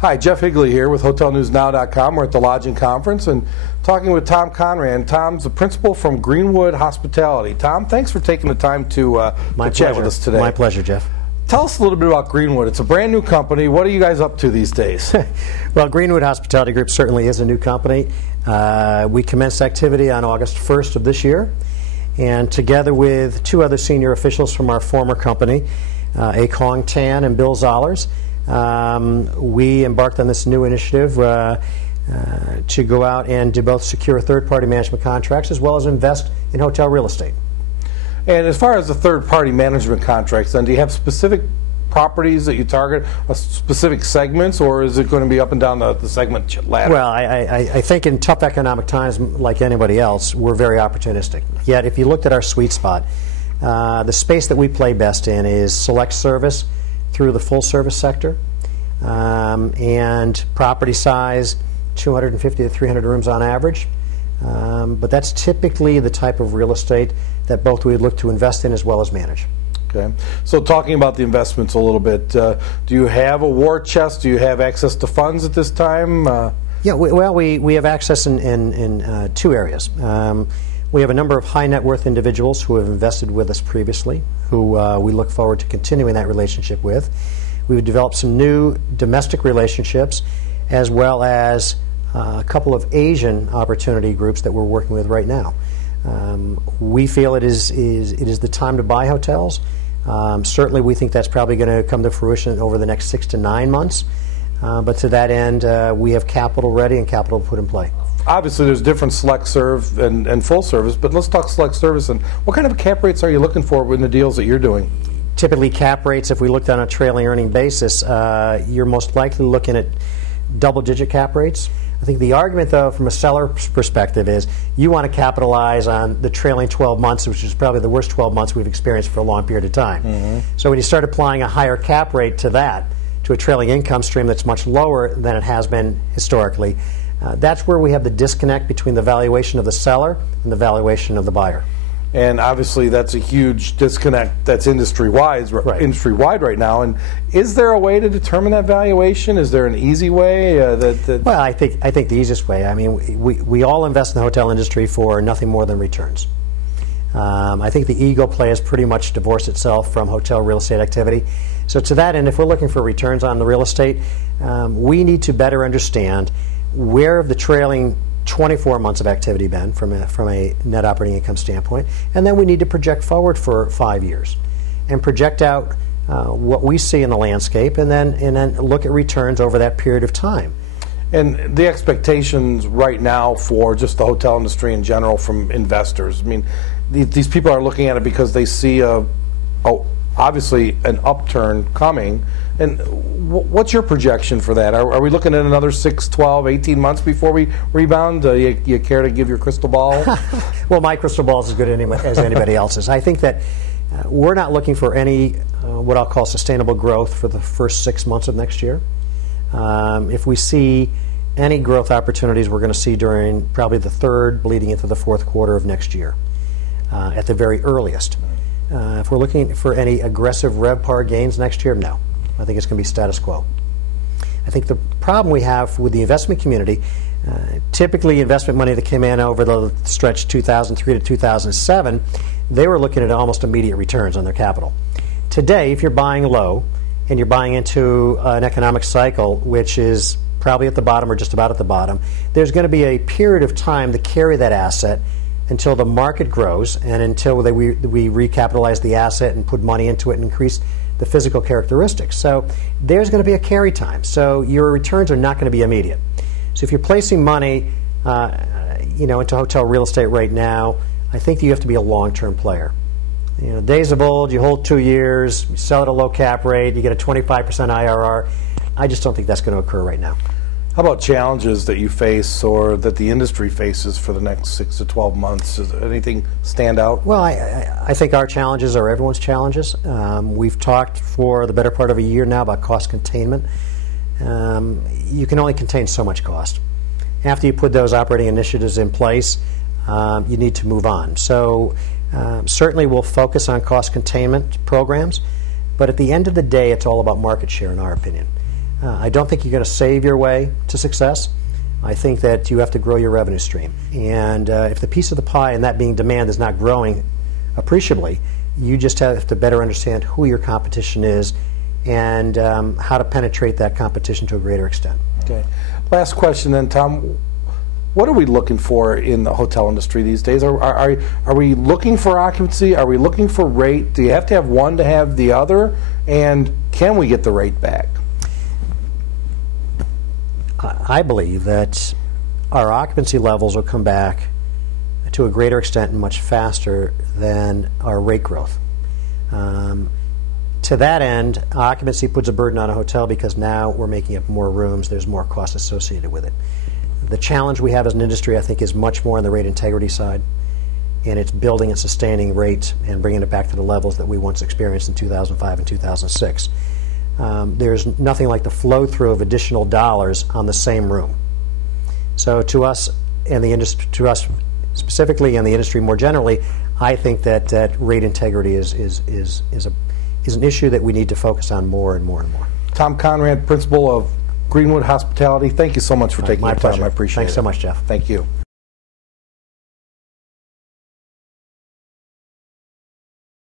Hi, Jeff Higley here with HotelNewsNow.com. We're at the Lodging Conference and talking with Tom Conran. Tom's the principal from Greenwood Hospitality. Tom, thanks for taking the time to chat with us today. My pleasure, Jeff. Tell us a little bit about Greenwood. It's a brand new company. What are you guys up to these days? Well, Greenwood Hospitality Group certainly is a new company. We commenced activity on August 1st of this year, and together with two other senior officials from our former company, A. Kong Tan and Bill Zollers, we embarked on this new initiative to go out and to both secure third-party management contracts as well as invest in hotel real estate. And as far as the third-party management contracts, then, do you have specific properties that you target, specific segments, or is it going to be up and down the segment ladder? Well, I think in tough economic times, like anybody else, we're very opportunistic. Yet, if you looked at our sweet spot, the space that we play best in is select service through the full-service sector, and property size, 250 to 300 rooms on average. But that's typically the type of real estate that both we would look to invest in as well as manage. Okay. So talking about the investments a little bit, do you have a war chest? Do you have access to funds at this time? Yeah, we have access in two areas. We have a number of high net worth individuals who have invested with us previously, who we look forward to continuing that relationship with. We've developed some new domestic relationships as well as a couple of Asian opportunity groups that we're working with right now. We feel it is the time to buy hotels. Certainly we think that's probably going to come to fruition over the next 6 to 9 months. But to that end, we have capital ready and capital put in play. Obviously, there's different select serve and full service, but let's talk select service. And what kind of cap rates are you looking for in the deals that you're doing? Typically, cap rates, if we looked on a trailing earning basis, you're most likely looking at double-digit cap rates. I think the argument, though, from a seller's perspective is you want to capitalize on the trailing 12 months, which is probably the worst 12 months we've experienced for a long period of time. Mm-hmm. So when you start applying a higher cap rate to that, to a trailing income stream that's much lower than it has been historically, that's where we have the disconnect between the valuation of the seller and the valuation of the buyer. And obviously, that's a huge disconnect that's industry-wide right now. And is there a way to determine that valuation? Is there an easy way? Well, I think the easiest way. I mean, we all invest in the hotel industry for nothing more than returns. I think the ego play has pretty much divorced itself from hotel real estate activity. So to that end, if we're looking for returns on the real estate, we need to better understand where have the trailing 24 months of activity been from a net operating income standpoint, and then we need to project forward for 5 years and project out what we see in the landscape, and then look at returns over that period of time. And the expectations right now for just the hotel industry in general from investors, I mean, these people are looking at it because they see obviously an upturn coming. And what's your projection for that? Are we looking at another 6, 12, 18 months before we rebound? You care to give your crystal ball? Well, my crystal ball is as good as anybody else's. I think that we're not looking for any what I'll call sustainable growth for the first 6 months of next year. If we see any growth opportunities, we're going to see during probably the third bleeding into the fourth quarter of next year at the very earliest. If we're looking for any aggressive RevPAR gains next year, no. I think it's going to be status quo. I think the problem we have with the investment community, typically investment money that came in over the stretch 2003 to 2007, they were looking at almost immediate returns on their capital. Today, if you're buying low and you're buying into an economic cycle which is probably at the bottom or just about at the bottom, there's going to be a period of time to carry that asset until the market grows and until we recapitalize the asset and put money into it and increase the physical characteristics. So there's going to be a carry time. So your returns are not going to be immediate. So if you're placing money into hotel real estate right now, I think you have to be a long-term player. Days of old, you hold 2 years, you sell at a low cap rate, you get a 25% IRR. I just don't think that's going to occur right now. How about challenges that you face or that the industry faces for the next 6 to 12 months? Does anything stand out? Well, I think our challenges are everyone's challenges. We've talked for the better part of a year now about cost containment. You can only contain so much cost. After you put those operating initiatives in place, you need to move on. So certainly we'll focus on cost containment programs, but at the end of the day, it's all about market share, in our opinion. I don't think you're going to save your way to success. I think that you have to grow your revenue stream. And if the piece of the pie, and that being demand, is not growing appreciably, you just have to better understand who your competition is and how to penetrate that competition to a greater extent. Okay. Last question then, Tom. What are we looking for in the hotel industry these days? Are we looking for occupancy? Are we looking for rate? Do you have to have one to have the other? And can we get the rate back? I believe that our occupancy levels will come back to a greater extent and much faster than our rate growth. To that end, occupancy puts a burden on a hotel because now we're making up more rooms. There's more cost associated with it. The challenge we have as an industry, I think, is much more on the rate integrity side, and it's building and sustaining rates and bringing it back to the levels that we once experienced in 2005 and 2006. There's nothing like the flow-through of additional dollars on the same room. So to us, and the industry, to us specifically, and the industry more generally, I think that rate integrity is an issue that we need to focus on more and more and more. Tom Conran, principal of Greenwood Hospitality, thank you so much for taking my the time. pleasure. I appreciate it. Thanks so much, Jeff. Thank you.